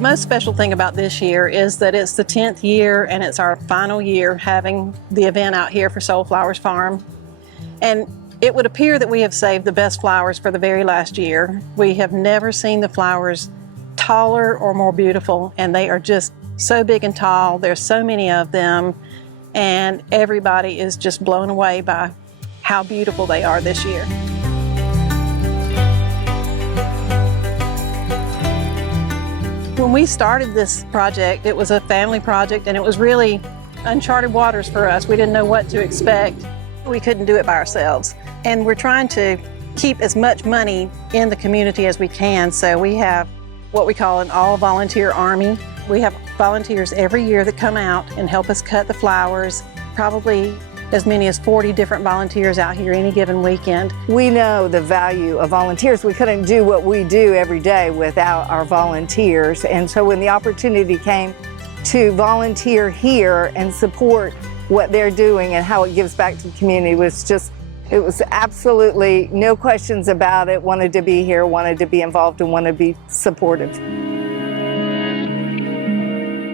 The most special thing about this year is that it's the 10th year and it's our final year having the event out here for Soul Flowers Farm. And it would appear that we have saved the best flowers for the very last year. We have never seen the flowers taller or more beautiful, and they are just so big and tall. There's so many of them, and everybody is just blown away by how beautiful they are this year. When we started this project, it was a family project, and it was really uncharted waters for us. We didn't know what to expect. We couldn't do it by ourselves. And we're trying to keep as much money in the community as we can, so we have what we call an all-volunteer army. We have volunteers every year that come out and help us cut the flowers, probably as many as 40 different volunteers out here any given weekend. We know the value of volunteers. We couldn't do what we do every day without our volunteers. And so when the opportunity came to volunteer here and support what they're doing and how it gives back to the community, it was absolutely no questions about it. Wanted to be here, wanted to be involved, and wanted to be supportive.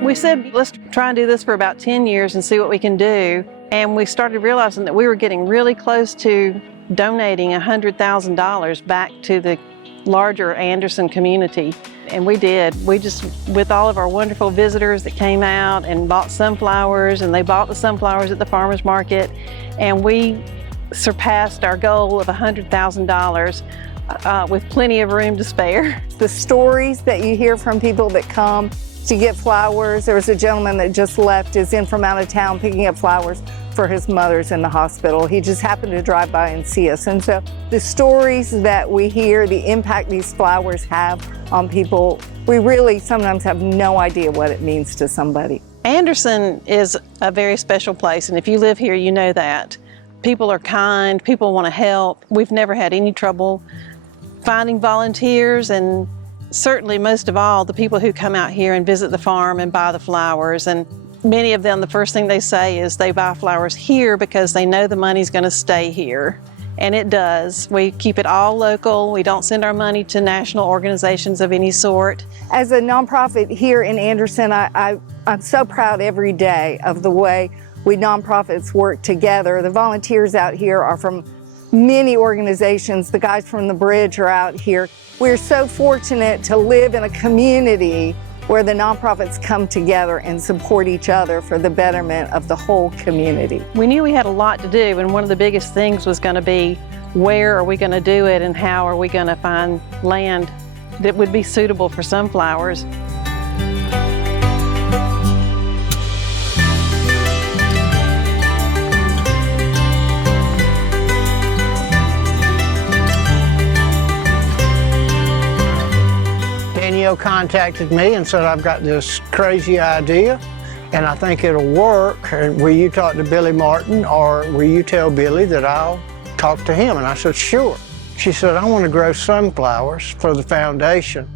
We said, let's try and do this for about 10 years and see what we can do. And we started realizing that we were getting really close to donating $100,000 back to the larger Anderson community. And we did. We just, with all of our wonderful visitors that came out and bought sunflowers, and they bought the sunflowers at the farmer's market, and we surpassed our goal of $100,000 with plenty of room to spare. The stories that you hear from people that come to get flowers. There was a gentleman that just left, is in from out of town picking up flowers for his mother's in the hospital. He just happened to drive by and see us. And so the stories that we hear, the impact these flowers have on people, we really sometimes have no idea what it means to somebody. Anderson is a very special place, and if you live here, you know that. People are kind, people want to help. We've never had any trouble finding volunteers, and certainly most of all, the people who come out here and visit the farm and buy the flowers. And many of them, the first thing they say is they buy flowers here because they know the money's going to stay here. And it does. We keep it all local. We don't send our money to national organizations of any sort. As a nonprofit here in Anderson, I'm so proud every day of the way we nonprofits work together. The volunteers out here are from many organizations. The guys from the bridge are out here. We're so fortunate to live in a community where the nonprofits come together and support each other for the betterment of the whole community. We knew we had a lot to do, and one of the biggest things was going to be, where are we going to do it, and how are we going to find land that would be suitable for sunflowers. Danielle contacted me and said, I've got this crazy idea and I think it'll work. Will you talk to Billy Martin, or will you tell Billy that I'll talk to him? And I said, sure. She said, I want to grow sunflowers for the foundation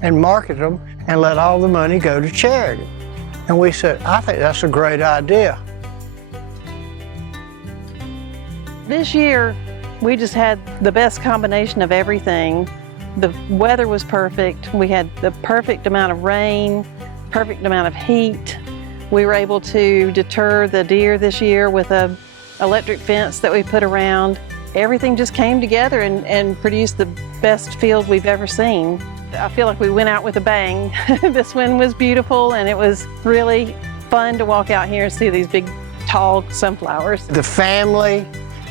and market them and let all the money go to charity. And we said, I think that's a great idea. This year, we just had the best combination of everything. The weather was perfect. We had the perfect amount of rain, perfect amount of heat. We were able to deter the deer this year with an electric fence that we put around. Everything just came together and produced the best field we've ever seen. I feel like we went out with a bang. This one was beautiful, and it was really fun to walk out here and see these big, tall sunflowers. The family,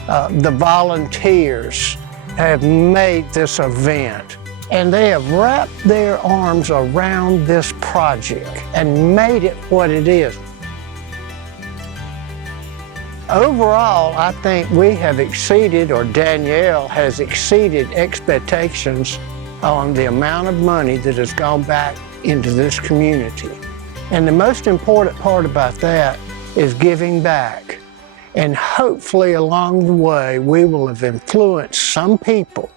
the volunteers have made this event, and they have wrapped their arms around this project and made it what it is. Overall, I think we have exceeded, or Danielle has exceeded, expectations on the amount of money that has gone back into this community. And the most important part about that is giving back. And hopefully along the way, we will have influenced some people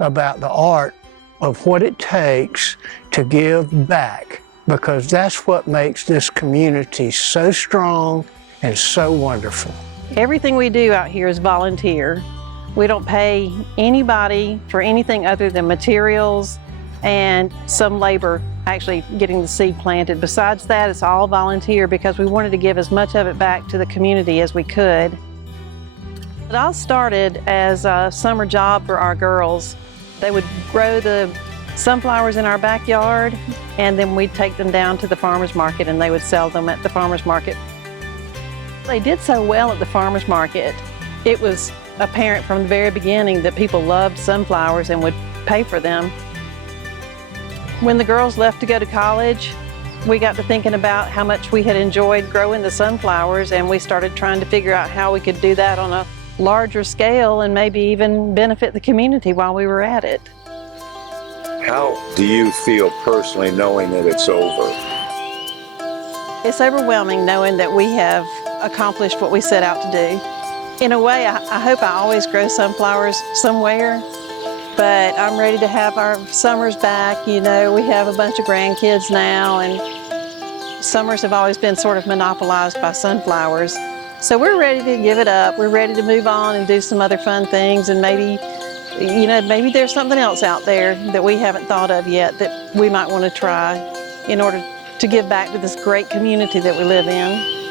about the art of what it takes to give back, because that's what makes this community so strong and so wonderful. Everything we do out here is volunteer. We don't pay anybody for anything other than materials and some labor actually getting the seed planted. Besides that, it's all volunteer because we wanted to give as much of it back to the community as we could. It all started as a summer job for our girls. They would grow the sunflowers in our backyard, and then we'd take them down to the farmer's market and they would sell them at the farmer's market. They did so well at the farmer's market, it was apparent from the very beginning that people loved sunflowers and would pay for them. When the girls left to go to college, we got to thinking about how much we had enjoyed growing the sunflowers, and we started trying to figure out how we could do that on a larger scale and maybe even benefit the community while we were at it. How do you feel personally knowing that it's over? It's overwhelming knowing that we have accomplished what we set out to do. In a way, I hope I always grow sunflowers somewhere, but I'm ready to have our summers back. You know, we have a bunch of grandkids now, and summers have always been sort of monopolized by sunflowers. So we're ready to give it up. We're ready to move on and do some other fun things, and maybe, you know, maybe there's something else out there that we haven't thought of yet that we might want to try in order to give back to this great community that we live in.